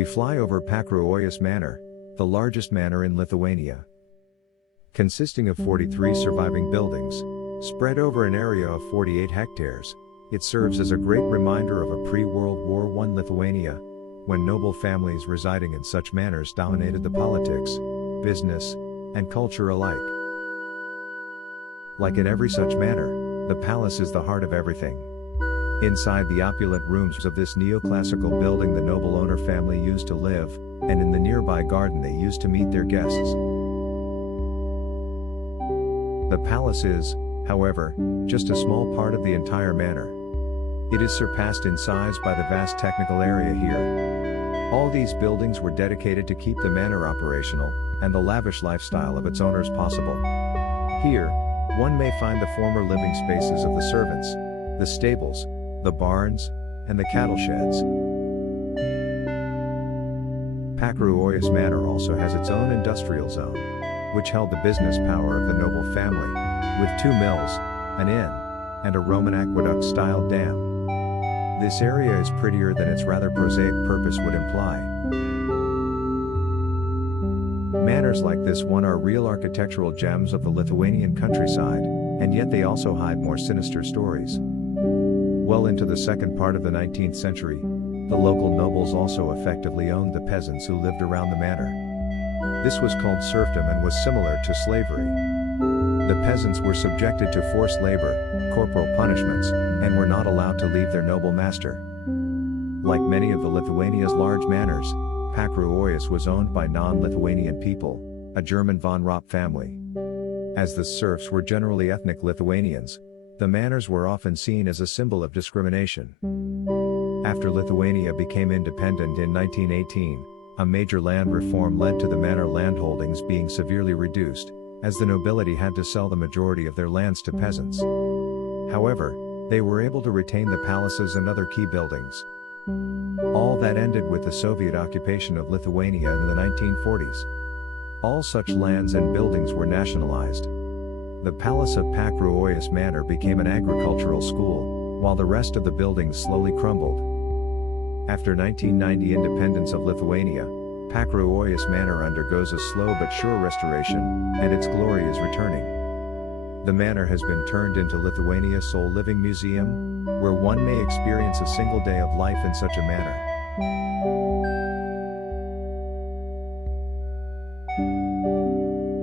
We fly over Pakruojis Manor, the largest manor in Lithuania. Consisting of 43 surviving buildings, spread over an area of 48 hectares, it serves as a great reminder of a pre-World War I Lithuania, when noble families residing in such manors dominated the politics, business, and culture alike. Like in every such manor, the palace is the heart of everything. Inside the opulent rooms of this neoclassical building the noble owner family used to live, and in the nearby garden they used to meet their guests. The palace is, however, just a small part of the entire manor. It is surpassed in size by the vast technical area here. All these buildings were dedicated to keep the manor operational, and the lavish lifestyle of its owners possible. Here, one may find the former living spaces of the servants, the stables, the barns, and the cattle sheds. Pakruojis Manor also has its own industrial zone, which held the business power of the noble family, with 2 mills, an inn, and a Roman aqueduct-style dam. This area is prettier than its rather prosaic purpose would imply. Manors like this one are real architectural gems of the Lithuanian countryside, and yet they also hide more sinister stories. Well into the second part of the 19th century, the local nobles also effectively owned the peasants who lived around the manor. This was called serfdom and was similar to slavery. The peasants were subjected to forced labor, corporal punishments, and were not allowed to leave their noble master. Like many of the Lithuania's large manors, Pakruojis was owned by non-Lithuanian people, a German von Rapp family. As the serfs were generally ethnic Lithuanians, the manors were often seen as a symbol of discrimination. After Lithuania became independent in 1918, a major land reform led to the manor landholdings being severely reduced, as the nobility had to sell the majority of their lands to peasants. However, they were able to retain the palaces and other key buildings. All that ended with the Soviet occupation of Lithuania in the 1940s. All such lands and buildings were nationalized. The Palace of Pakruojis Manor became an agricultural school, while the rest of the buildings slowly crumbled. After 1990 independence of Lithuania, Pakruojis Manor undergoes a slow but sure restoration, and its glory is returning. The manor has been turned into Lithuania's sole living museum, where one may experience a single day of life in such a manor.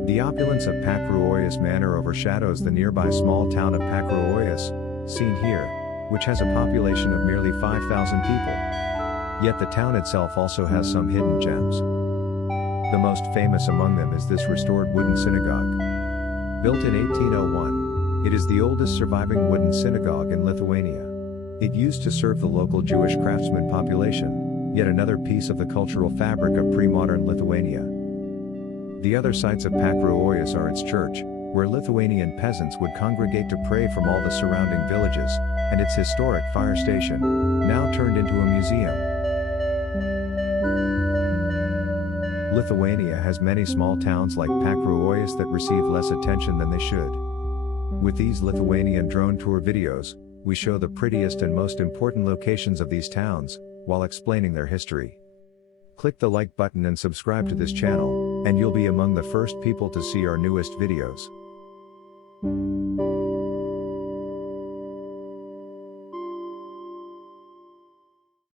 The opulence of Pakruojis Manor overshadows the nearby small town of Pakruojis, seen here, which has a population of merely 5,000 people. Yet the town itself also has some hidden gems. The most famous among them is this restored wooden synagogue. Built in 1801, it is the oldest surviving wooden synagogue in Lithuania. It used to serve the local Jewish craftsman population, yet another piece of the cultural fabric of pre-modern Lithuania. The other sites of Pakruojis are its church, where Lithuanian peasants would congregate to pray from all the surrounding villages, and its historic fire station, now turned into a museum. Lithuania has many small towns like Pakruojis that receive less attention than they should. With these Lithuanian drone tour videos, we show the prettiest and most important locations of these towns, while explaining their history. Click the like button and subscribe to this channel, and you'll be among the first people to see our newest videos.